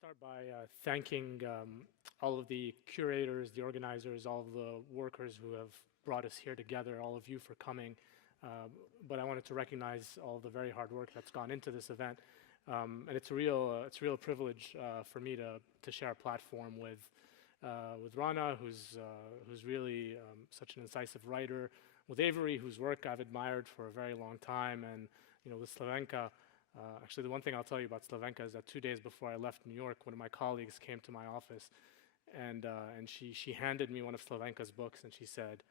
start by thanking all of the curators, the organizers, all of the workers who have brought us here together, all of you for coming. But I wanted to recognize all the very hard work that's gone into this event. And it's a real privilege for me to share a platform with Rana, who's really such an incisive writer, with Avery, whose work I've admired for a very long time, and with Slavenka. Actually, the one thing I'll tell you about Slavenka is that 2 days before I left New York, one of my colleagues came to my office, and she handed me one of Slavenka's books, and she said,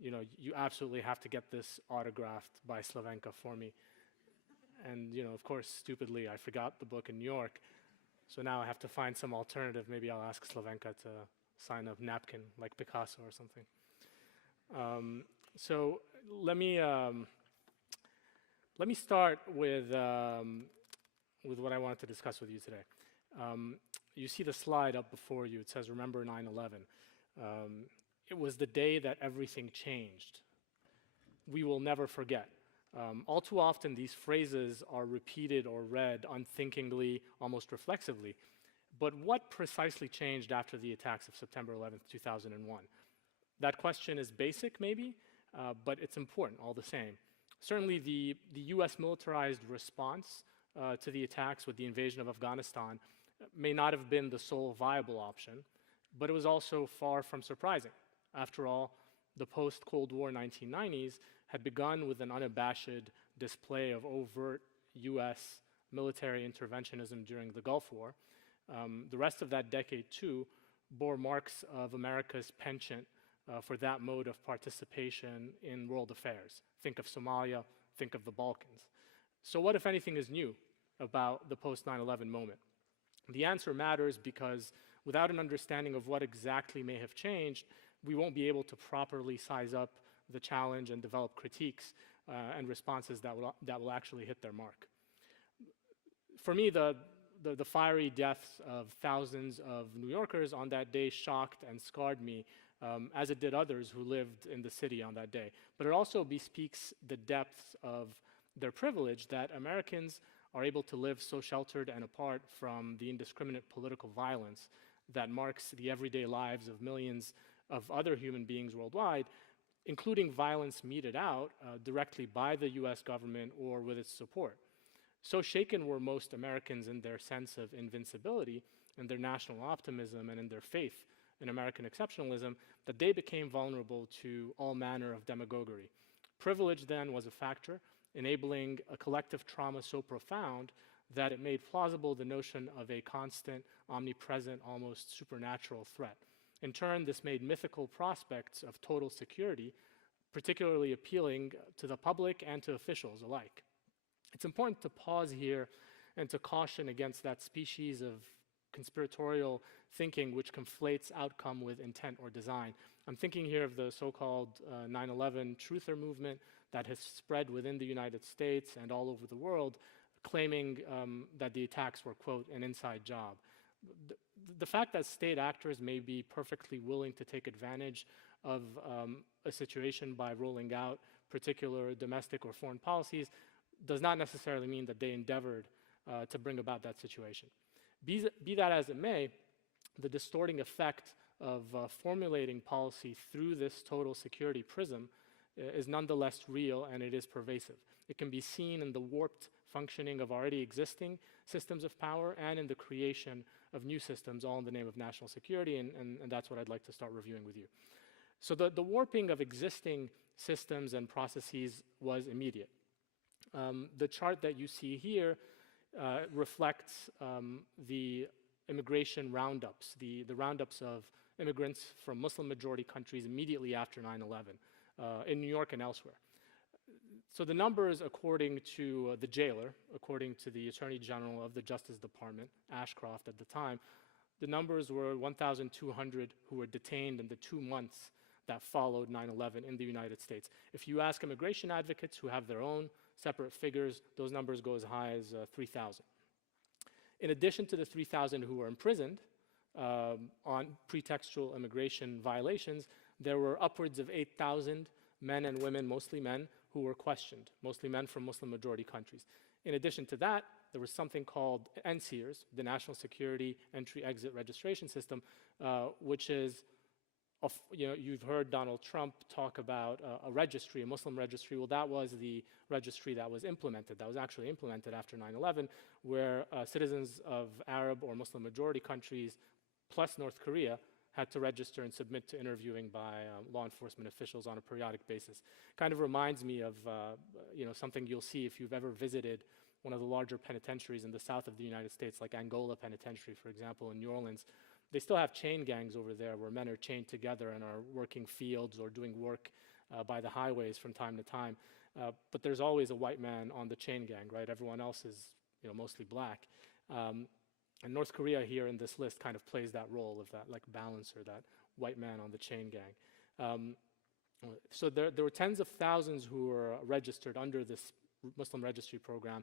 you absolutely have to get this autographed by Slavenka for me. And of course, stupidly, I forgot the book in New York, so now I have to find some alternative. Maybe I'll ask Slavenka to sign a napkin like Picasso or something. So let me start with what I wanted to discuss with you today. You see the slide up before you. It says, "Remember 9/11." It was the day that everything changed. We will never forget. All too often, these phrases are repeated or read unthinkingly, almost reflexively. But what precisely changed after the attacks of September 11th, 2001? That question is basic, maybe, but it's important all the same. Certainly, the US militarized response to the attacks with the invasion of Afghanistan may not have been the sole viable option, but it was also far from surprising. After all, the post-Cold War 1990s had begun with an unabashed display of overt US military interventionism during the Gulf War. The rest of that decade, too, bore marks of America's penchant for that mode of participation in world affairs. Think of Somalia, think of the Balkans. So what, if anything, is new about the post-9/11 moment? The answer matters because without an understanding of what exactly may have changed, we won't be able to properly size up the challenge and develop critiques and responses that will actually hit their mark. For me, the fiery deaths of thousands of New Yorkers on that day shocked and scarred me, as it did others who lived in the city on that day. But it also bespeaks the depths of their privilege that Americans are able to live so sheltered and apart from the indiscriminate political violence that marks the everyday lives of millions of other human beings worldwide, including violence meted out directly by the US government or with its support. So shaken were most Americans in their sense of invincibility, in their national optimism, and in their faith in American exceptionalism, that they became vulnerable to all manner of demagoguery. Privilege then was a factor, enabling a collective trauma so profound that it made plausible the notion of a constant, omnipresent, almost supernatural threat. In turn, this made mythical prospects of total security particularly appealing to the public and to officials alike. It's important to pause here and to caution against that species of conspiratorial thinking which conflates outcome with intent or design. I'm thinking here of the so-called 9/11 truther movement that has spread within the United States and all over the world, claiming that the attacks were, quote, an inside job. The fact that state actors may be perfectly willing to take advantage of a situation by rolling out particular domestic or foreign policies does not necessarily mean that they endeavored to bring about that situation. Be that as it may, the distorting effect of formulating policy through this total security prism is nonetheless real, and it is pervasive. It can be seen in the warped functioning of already existing systems of power and in the creation of new systems, all in the name of national security, and that's what I'd like to start reviewing with you. So the warping of existing systems and processes was immediate. The chart that you see here reflects the immigration roundups, the roundups of immigrants from Muslim-majority countries immediately after 9/11 in New York and elsewhere. So the numbers, according to the jailer, according to the Attorney General of the Justice Department, Ashcroft at the time, the numbers were 1,200 who were detained in the 2 months that followed 9/11 in the United States. If you ask immigration advocates who have their own separate figures, those numbers go as high as 3,000. In addition to the 3,000 who were imprisoned on pretextual immigration violations, there were upwards of 8,000 men and women, mostly men, who were questioned, mostly men from Muslim-majority countries. In addition to that, there was something called NSEERS, the National Security Entry-Exit Registration System, which is, you've heard Donald Trump talk about a registry, a Muslim registry. Well, that was the registry that was implemented, that was actually implemented after 9/11, where citizens of Arab or Muslim majority countries, plus North Korea, had to register and submit to interviewing by law enforcement officials on a periodic basis. Kind of reminds me of something you'll see if you've ever visited one of the larger penitentiaries in the south of the United States, like Angola Penitentiary, for example, in New Orleans. They still have chain gangs over there where men are chained together and are working fields or doing work by the highways from time to time. But there's always a white man on the chain gang, right? Everyone else is mostly black. And North Korea here in this list kind of plays that role of that like balancer, that white man on the chain gang. So there were tens of thousands who were registered under this Muslim registry program.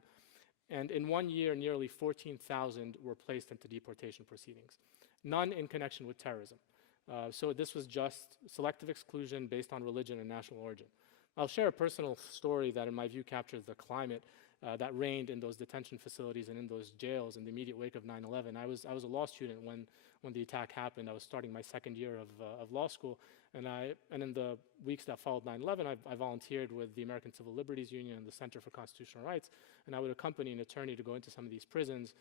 And in 1 year, nearly 14,000 were placed into deportation proceedings, none in connection with terrorism. So this was just selective exclusion based on religion and national origin. I'll share a personal story that in my view captures the climate that reigned in those detention facilities and in those jails in the immediate wake of 9/11. I was a law student when the attack happened. I was starting my second year of law school, and in the weeks that followed 9/11, I volunteered with the American Civil Liberties Union and the Center for Constitutional Rights, and I would accompany an attorney to go into some of these prisons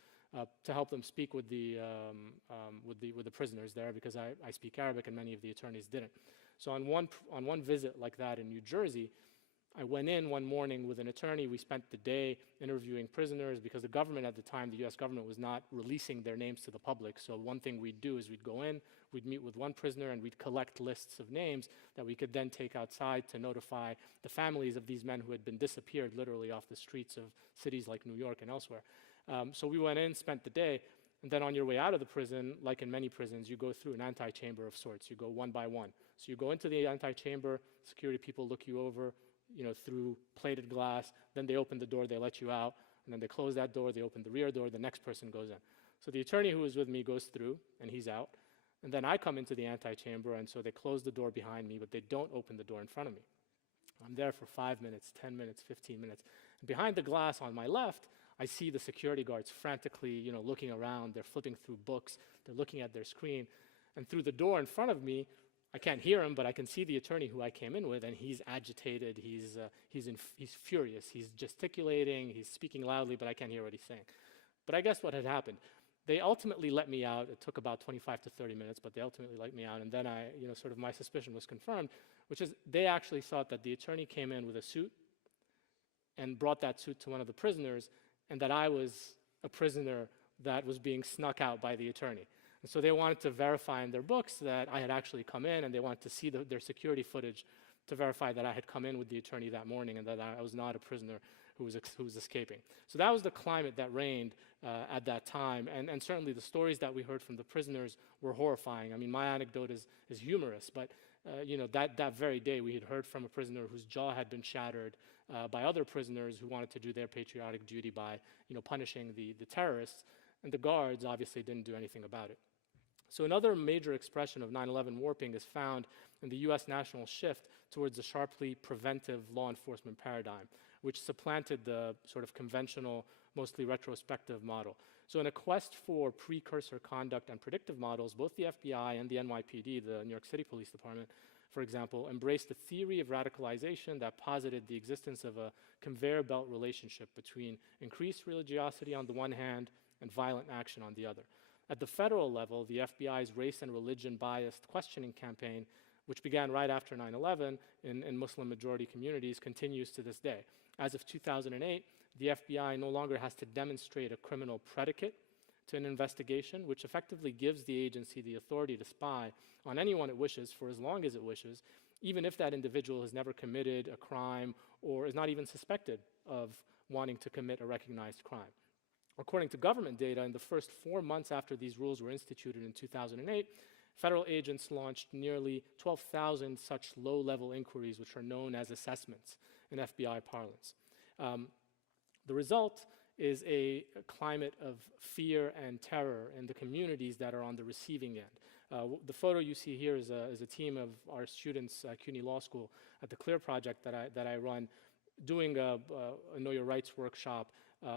to help them speak with the prisoners there, because I speak Arabic and many of the attorneys didn't. So on one visit like that in New Jersey, I went in one morning with an attorney. We spent the day interviewing prisoners because the government at the time, the US government, was not releasing their names to the public. So one thing we'd do is we'd go in, we'd meet with one prisoner, and we'd collect lists of names that we could then take outside to notify the families of these men who had been disappeared literally off the streets of cities like New York and elsewhere. So we went in, spent the day, and then on your way out of the prison, like in many prisons, you go through an antechamber of sorts. You go one by one. So you go into the antechamber, security people look you over, through plated glass, then they open the door, they let you out, and then they close that door, they open the rear door, the next person goes in. So the attorney who was with me goes through, and he's out, and then I come into the antechamber, and so they close the door behind me, but they don't open the door in front of me. I'm there for 5 minutes, 10 minutes, 15 minutes. And behind the glass on my left, I see the security guards frantically, looking around, they're flipping through books, they're looking at their screen, and through the door in front of me, I can't hear him, but I can see the attorney who I came in with, and he's agitated, he's furious, he's gesticulating, he's speaking loudly, but I can't hear what he's saying. But I guess what had happened, they ultimately let me out. It took about 25 to 30 minutes, but they ultimately let me out, and then sort of my suspicion was confirmed, which is they actually thought that the attorney came in with a suit and brought that suit to one of the prisoners, and that I was a prisoner that was being snuck out by the attorney. And so they wanted to verify in their books that I had actually come in, and they wanted to see their security footage to verify that I had come in with the attorney that morning and that I was not a prisoner who was escaping. So that was the climate that reigned at that time, and certainly the stories that we heard from the prisoners were horrifying. I mean, my anecdote is humorous, but that very day we had heard from a prisoner whose jaw had been shattered by other prisoners who wanted to do their patriotic duty by punishing the terrorists, and the guards obviously didn't do anything about it. So another major expression of 9/11 warping is found in the US national shift towards a sharply preventive law enforcement paradigm, which supplanted the sort of conventional, mostly retrospective model. So in a quest for precursor conduct and predictive models, both the FBI and the NYPD, the New York City Police Department, for example, embraced a theory of radicalization that posited the existence of a conveyor belt relationship between increased religiosity on the one hand and violent action on the other. At the federal level, the FBI's race and religion-biased questioning campaign, which began right after 9/11 in Muslim-majority communities, continues to this day. As of 2008, the FBI no longer has to demonstrate a criminal predicate to an investigation, which effectively gives the agency the authority to spy on anyone it wishes for as long as it wishes, even if that individual has never committed a crime or is not even suspected of wanting to commit a recognized crime. According to government data, in the first 4 months after these rules were instituted in 2008, federal agents launched nearly 12,000 such low-level inquiries, which are known as assessments in FBI parlance. The result is a climate of fear and terror in the communities that are on the receiving end. The photo you see here is a team of our students at CUNY Law School at the CLEAR project that I run. doing a Know Your Rights workshop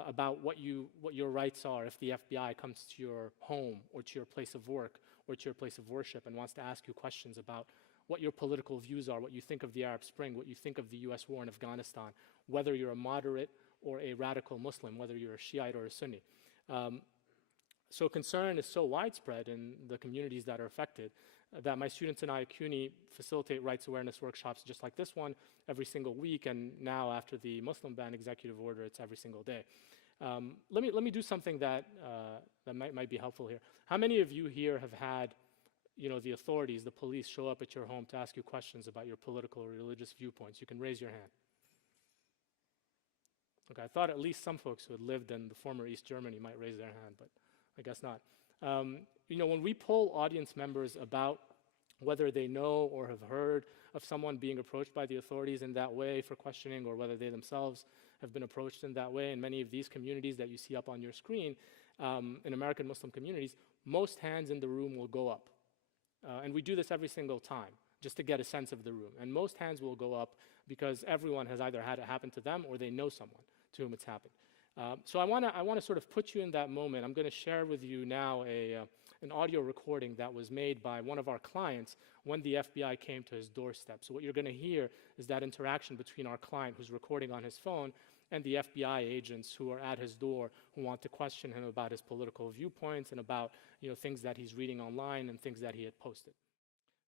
about what your rights are if the FBI comes to your home or to your place of work or to your place of worship and wants to ask you questions about what your political views are, what you think of the Arab Spring, what you think of the US war in Afghanistan, whether you're a moderate or a radical Muslim, whether you're a Shiite or a Sunni. So concern is so widespread in the communities that are affected that my students and I at CUNY facilitate rights awareness workshops just like this one every single week, and now after the Muslim ban executive order, it's every single day. Let me do something that might be helpful here. How many of you here have had the authorities, the police, show up at your home to ask you questions about your political or religious viewpoints? You can raise your hand. Okay, I thought at least some folks who had lived in the former East Germany might raise their hand, but I guess not. When we poll audience members about whether they know or have heard of someone being approached by the authorities in that way for questioning, or whether they themselves have been approached in that way in many of these communities that you see up on your screen, in American Muslim communities, most hands in the room will go up. And we do this every single time, just to get a sense of the room. And most hands will go up because everyone has either had it happen to them or they know someone to whom it's happened. So I want to sort of put you in that moment. I'm going to share with you now an audio recording that was made by one of our clients when the FBI came to his doorstep. So what you're going to hear is that interaction between our client, who's recording on his phone, and the FBI agents who are at his door, who want to question him about his political viewpoints and about things that he's reading online and things that he had posted.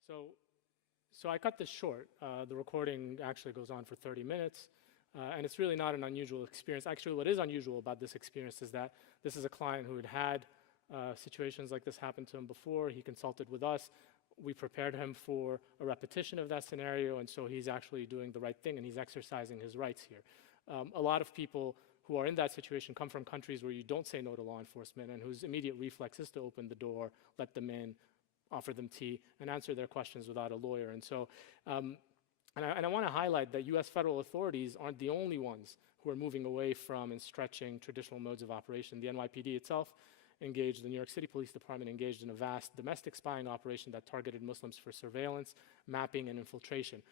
So I cut this short. The recording actually goes on for 30 minutes. And it's really not an unusual experience. Actually, what is unusual about this experience is that this is a client who had situations like this happen to him before. He consulted with us. We prepared him for a repetition of that scenario, and so he's actually doing the right thing, and he's exercising his rights here. A lot of people who are in that situation come from countries where you don't say no to law enforcement and whose immediate reflex is to open the door, let them in, offer them tea, and answer their questions without a lawyer. And so And I want to highlight that US federal authorities aren't the only ones who are moving away from and stretching traditional modes of operation. The NYPD itself engaged, the New York City Police Department engaged in a vast domestic spying operation that targeted Muslims for surveillance, mapping, and infiltration.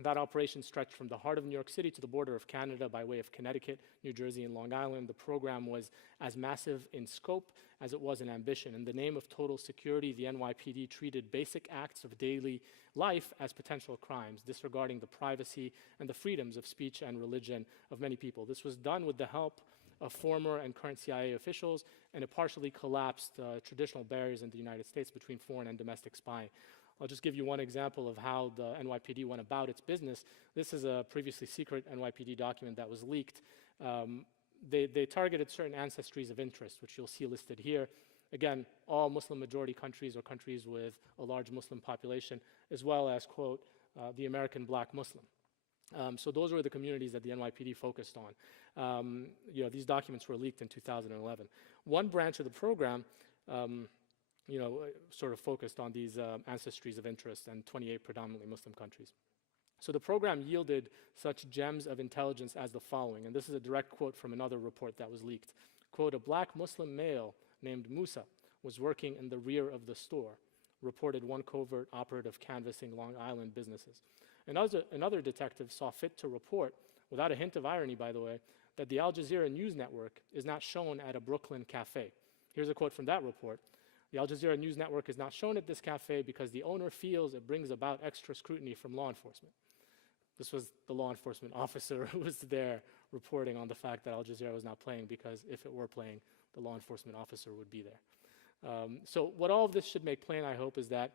That operation stretched from the heart of New York City to the border of Canada by way of Connecticut, New Jersey, and Long Island. The program was as massive in scope as it was in ambition. In the name of total security, the NYPD treated basic acts of daily life as potential crimes, disregarding the privacy and the freedoms of speech and religion of many people. This was done with the help of former and current CIA officials, and it partially collapsed traditional barriers in the United States between foreign and domestic spying. I'll just give you one example of how the NYPD went about its business. This is a previously secret NYPD document that was leaked. They targeted certain ancestries of interest, which you'll see listed here. Again, all Muslim majority countries or countries with a large Muslim population, as well as, quote, the American black Muslim. So those were the communities that the NYPD focused on. These documents were leaked in 2011. One branch of the program sort of focused on these ancestries of interest and 28 predominantly Muslim countries. So the program yielded such gems of intelligence as the following, and this is a direct quote from another report that was leaked. Quote, a black Muslim male named Musa was working in the rear of the store, reported one covert operative canvassing Long Island businesses. Another detective saw fit to report, without a hint of irony by the way, that the Al Jazeera news network is not shown at a Brooklyn cafe. Here's a quote from that report. The Al Jazeera news network is not shown at this cafe because the owner feels it brings about extra scrutiny from law enforcement. This was the law enforcement officer who was there reporting on the fact that Al Jazeera was not playing, because if it were playing, the law enforcement officer would be there. So what all of this should make plain, I hope, is that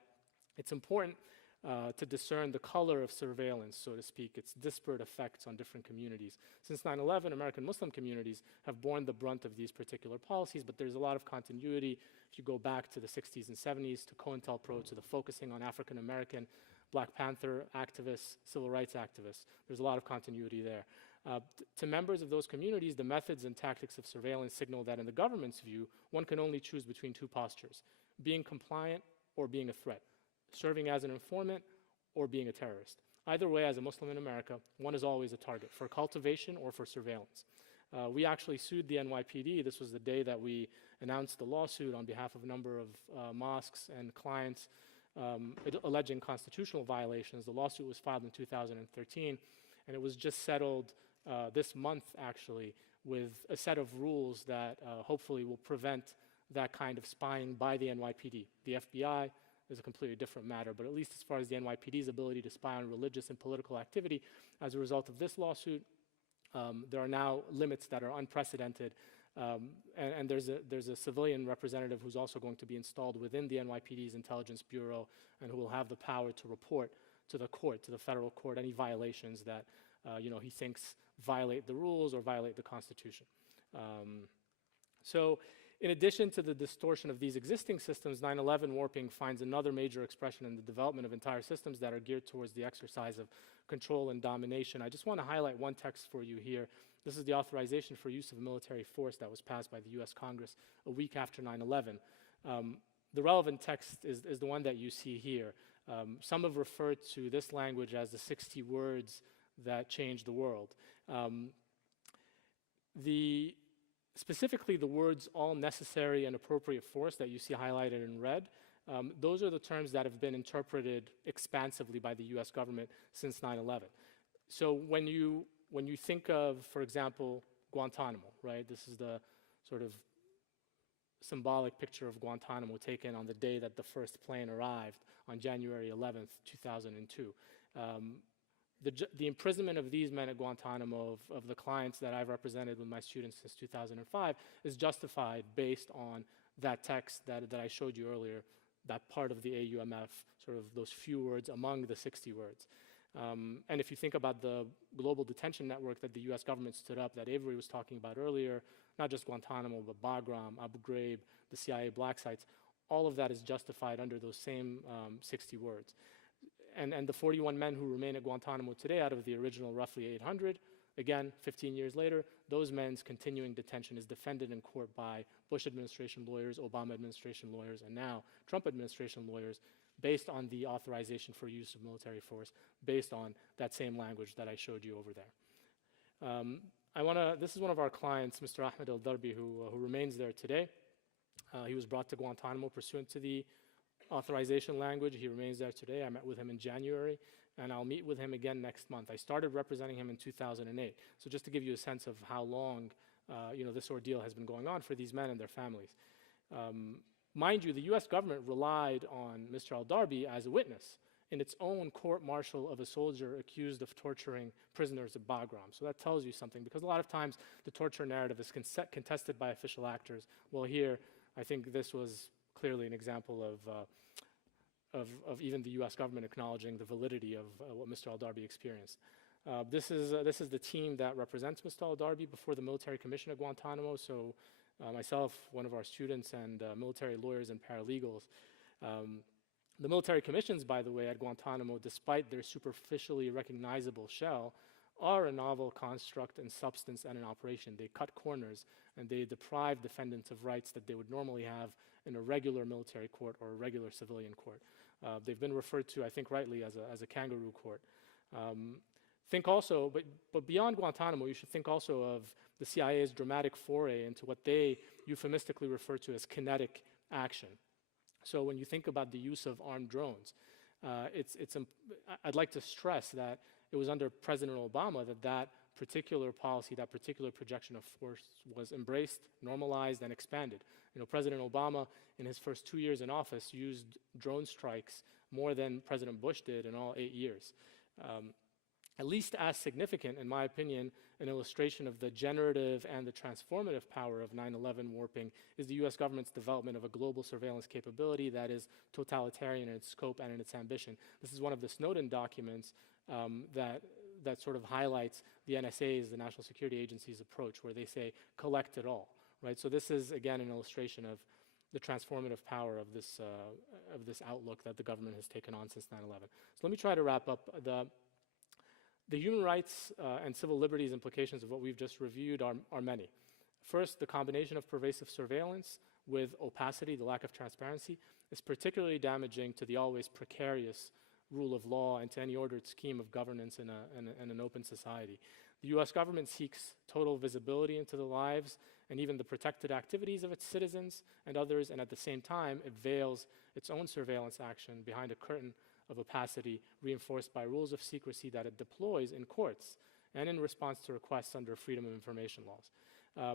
it's important to discern the color of surveillance, so to speak, its disparate effects on different communities. Since 9/11, American Muslim communities have borne the brunt of these particular policies, but there's a lot of continuity. If you go back to the 60s and 70s, to COINTELPRO, to the focusing on African American, Black Panther activists, civil rights activists, there's a lot of continuity there. To members of those communities, the methods and tactics of surveillance signal that in the government's view, one can only choose between two postures: being compliant or being a threat, serving as an informant or being a terrorist. Either way, as a Muslim in America, one is always a target for cultivation or for surveillance. We actually sued the NYPD. This was the day that we announced the lawsuit on behalf of a number of mosques and clients alleging constitutional violations. The lawsuit was filed in 2013, And it was just settled this month, actually, with a set of rules that hopefully will prevent that kind of spying by the NYPD. The FBI is a completely different matter, but at least as far as the NYPD's ability to spy on religious and political activity, as a result of this lawsuit, there are now limits that are unprecedented. And there's a civilian representative who's also going to be installed within the NYPD's Intelligence Bureau and who will have the power to report to the court, to the federal court, any violations that he thinks violate the rules or violate the Constitution. So in addition to the distortion of these existing systems, 9/11 warping finds another major expression in the development of entire systems that are geared towards the exercise of control and domination. I just want to highlight one text for you here. This is the Authorization for Use of Military Force that was passed by the US Congress a week after 9/11. The relevant text is the one that you see here. Some have referred to this language as the 60 words that changed the world. Specifically, the words all necessary and appropriate force that you see highlighted in red, those are the terms that have been interpreted expansively by the US government since 9/11. So when you think of, for example, Guantanamo, right? This is the sort of symbolic picture of Guantanamo taken on the day that the first plane arrived on January 11th, 2002. The imprisonment of these men at Guantanamo, of the clients that I've represented with my students since 2005, is justified based on that text that I showed you earlier, that part of the AUMF, sort of those few words among the 60 words. And if you think about the global detention network that the US government stood up, that Avery was talking about earlier, not just Guantanamo, but Bagram, Abu Ghraib, the CIA black sites, all of that is justified under those same 60 words. And the 41 men who remain at Guantanamo today out of the original roughly 800, again, 15 years later, those men's continuing detention is defended in court by Bush administration lawyers, Obama administration lawyers, and now Trump administration lawyers, based on the authorization for use of military force, based on that same language that I showed you over there. This is one of our clients, Mr. Ahmed Al Darby, who remains there today. He was brought to Guantanamo pursuant to the authorization language. He remains there today. I met with him in January, and I'll meet with him again next month. I started representing him in 2008. So just to give you a sense of how long this ordeal has been going on for these men and their families. Mind you, the US government relied on Mr. Al Darby as a witness in its own court-martial of a soldier accused of torturing prisoners at Bagram. So that tells you something, because a lot of times the torture narrative is contested by official actors. Well, here, I think this was clearly an example of even the US government acknowledging the validity of what Mr. Al Darby experienced. This is the team that represents Mr. Al Darby before the military commission at Guantanamo. So myself, one of our students, and military lawyers and paralegals. The military commissions, by the way, at Guantanamo, despite their superficially recognizable shell, are a novel construct in substance and in operation. They cut corners and they deprive defendants of rights that they would normally have in a regular military court or a regular civilian court. They've been referred to, I think rightly, as a kangaroo court. Think also, but beyond Guantanamo, you should think also of the CIA's dramatic foray into what they euphemistically refer to as kinetic action. So when you think about the use of armed drones, I'd like to stress that it was under President Obama that particular policy, that particular projection of force was embraced, normalized, and expanded. President Obama, in his first 2 years in office, used drone strikes more than President Bush did in all 8 years. At least as significant, in my opinion, an illustration of the generative and the transformative power of 9/11 warping is the US government's development of a global surveillance capability that is totalitarian in its scope and in its ambition. This is one of the Snowden documents that sort of highlights the NSA's, the National Security Agency's approach, where they say, collect it all, right? So this is, again, an illustration of the transformative power of this outlook that the government has taken on since 9/11. So let me try to wrap up. The human rights and civil liberties implications of what we've just reviewed are many. First, the combination of pervasive surveillance with opacity, the lack of transparency, is particularly damaging to the always precarious rule of law and to any ordered scheme of governance in an open society. The US government seeks total visibility into the lives and even the protected activities of its citizens and others, and at the same time, it veils its own surveillance action behind a curtain of opacity reinforced by rules of secrecy that it deploys in courts and in response to requests under freedom of information laws.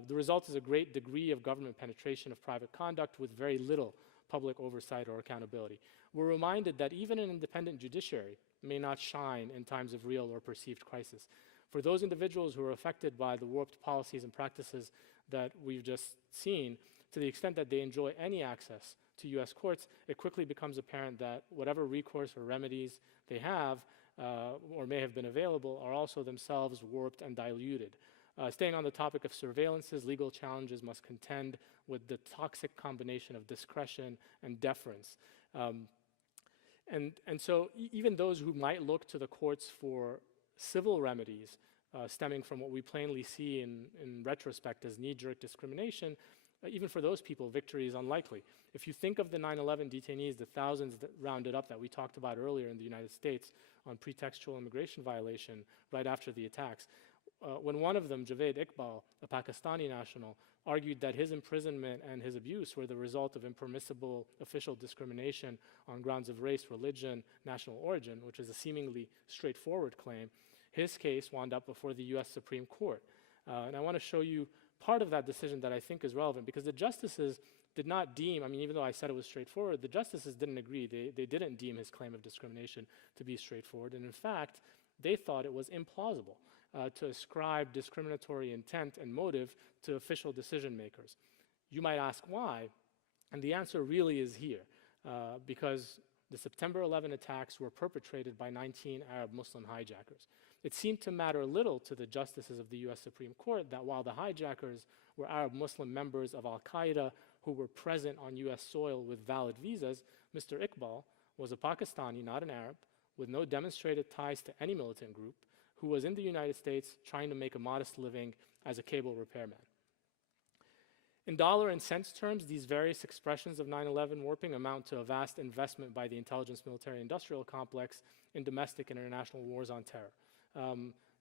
The result is a great degree of government penetration of private conduct with very little public oversight or accountability. We're reminded that even an independent judiciary may not shine in times of real or perceived crisis. For those individuals who are affected by the warped policies and practices that we've just seen, to the extent that they enjoy any access to US courts, it quickly becomes apparent that whatever recourse or remedies they have or may have been available are also themselves warped and diluted. Staying on the topic of surveillances, legal challenges must contend with the toxic combination of discretion and deference. And so even those who might look to the courts for civil remedies stemming from what we plainly see in retrospect as knee-jerk discrimination, even for those people, victory is unlikely. If you think of the 9/11 detainees, the thousands that rounded up that we talked about earlier in the United States on pretextual immigration violation right after the attacks, when one of them, Javed Iqbal, a Pakistani national, argued that his imprisonment and his abuse were the result of impermissible official discrimination on grounds of race, religion, national origin, which is a seemingly straightforward claim, his case wound up before the US Supreme Court. And I want to show you part of that decision that I think is relevant, because the justices did not deem, I mean, even though I said it was straightforward, the justices didn't agree. They didn't deem his claim of discrimination to be straightforward. And in fact, they thought it was implausible to ascribe discriminatory intent and motive to official decision makers. You might ask why, and the answer really is here, because the September 11 attacks were perpetrated by 19 Arab Muslim hijackers. It seemed to matter little to the justices of the US Supreme Court that while the hijackers were Arab Muslim members of Al-Qaeda who were present on US soil with valid visas, Mr. Iqbal was a Pakistani, not an Arab, with no demonstrated ties to any militant group, who was in the United States trying to make a modest living as a cable repairman. In dollar and cents terms, these various expressions of 9/11 warping amount to a vast investment by the intelligence military industrial complex in domestic and international wars on terror.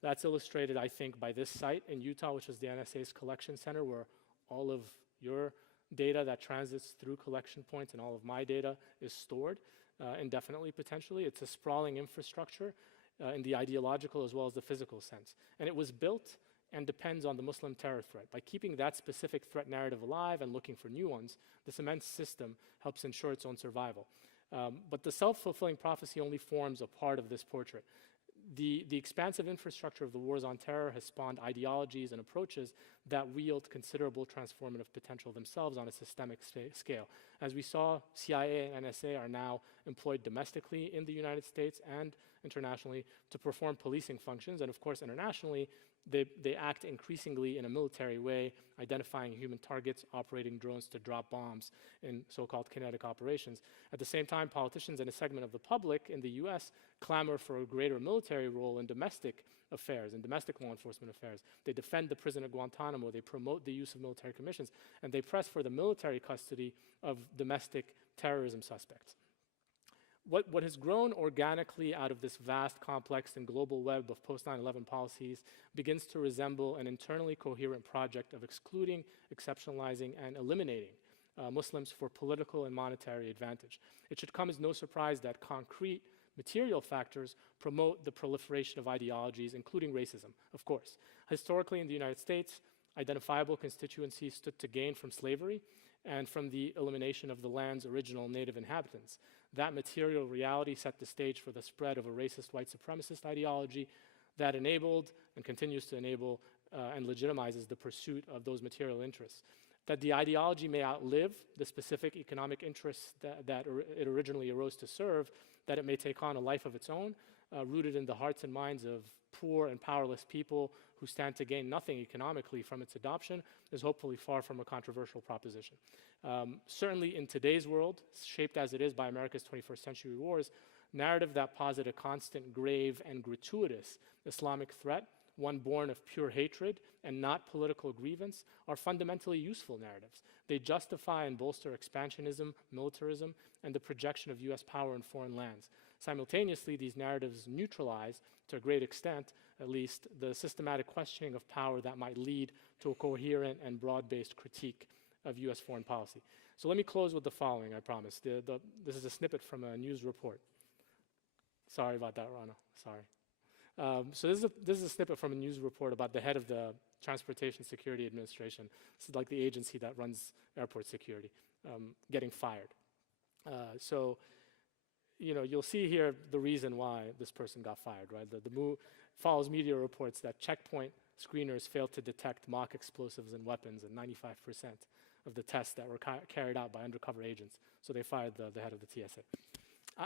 That's illustrated, I think, by this site in Utah, which is the NSA's collection center, where all of your data that transits through collection points and all of my data is stored indefinitely, potentially. It's a sprawling infrastructure in the ideological as well as the physical sense. And it was built and depends on the Muslim terror threat. By keeping that specific threat narrative alive and looking for new ones, this immense system helps ensure its own survival. But the self-fulfilling prophecy only forms a part of this portrait. The expansive infrastructure of the wars on terror has spawned ideologies and approaches that wield considerable transformative potential themselves on a systemic scale. As we saw, CIA and NSA are now employed domestically in the United States and internationally to perform policing functions, and of course internationally, they act increasingly in a military way, identifying human targets, operating drones to drop bombs in so-called kinetic operations. At the same time, politicians and a segment of the public in the US clamor for a greater military role in domestic affairs, in domestic law enforcement affairs. They defend the prison at Guantanamo, they promote the use of military commissions, and they press for the military custody of domestic terrorism suspects. What has grown organically out of this vast, complex, and global web of post-9/11 policies begins to resemble an internally coherent project of excluding, exceptionalizing, and eliminating Muslims for political and monetary advantage. It should come as no surprise that concrete material factors promote the proliferation of ideologies, including racism, of course. Historically, in the United States, identifiable constituencies stood to gain from slavery and from the elimination of the land's original native inhabitants. That material reality set the stage for the spread of a racist white supremacist ideology that enabled and continues to enable and legitimizes the pursuit of those material interests. That the ideology may outlive the specific economic interests that it originally arose to serve, that it may take on a life of its own, rooted in the hearts and minds of poor and powerless people who stand to gain nothing economically from its adoption, is hopefully far from a controversial proposition. Certainly in today's world, shaped as it is by America's 21st century wars, narrative that posit a constant, grave, and gratuitous Islamic threat, one born of pure hatred and not political grievance, are fundamentally useful narratives. They justify and bolster expansionism, militarism, and the projection of US power in foreign lands. Simultaneously, these narratives neutralize, to a great extent at least, the systematic questioning of power that might lead to a coherent and broad-based critique of US foreign policy. So let me close with the following, I promise. This is a snippet from a news report. Sorry about that, Rana. Sorry. So this is a snippet from a news report about the head of the Transportation Security Administration. This is like the agency that runs airport security, getting fired. So, you know, you'll see here the reason why this person got fired, right? Follows media reports that checkpoint screeners failed to detect mock explosives and weapons in 95% of the tests that were carried out by undercover agents. So they fired the head of the TSA.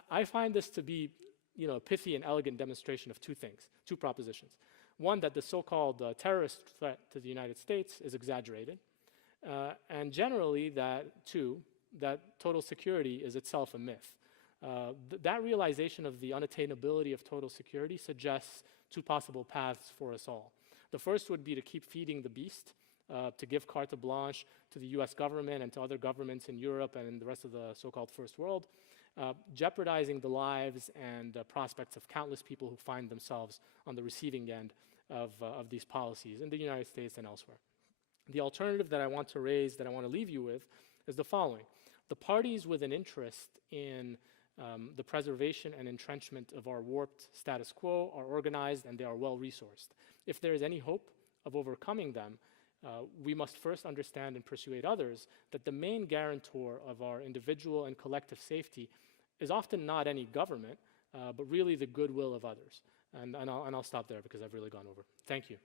I find this to be, you know, a pithy and elegant demonstration of two things, two propositions. One, that the so-called terrorist threat to the United States is exaggerated, and generally that, two, that total security is itself a myth. That realization of the unattainability of total security suggests two possible paths for us all. The first would be to keep feeding the beast, to give carte blanche to the US government and to other governments in Europe and in the rest of the so-called first world, jeopardizing the lives and prospects of countless people who find themselves on the receiving end of these policies in the United States and elsewhere. The alternative that I want to raise, that I want to leave you with, is the following. The parties with an interest in the preservation and entrenchment of our warped status quo are organized and they are well resourced. If there is any hope of overcoming them, we must first understand and persuade others that the main guarantor of our individual and collective safety is often not any government, but really the goodwill of others. And I'll stop there because I've really gone over. Thank you.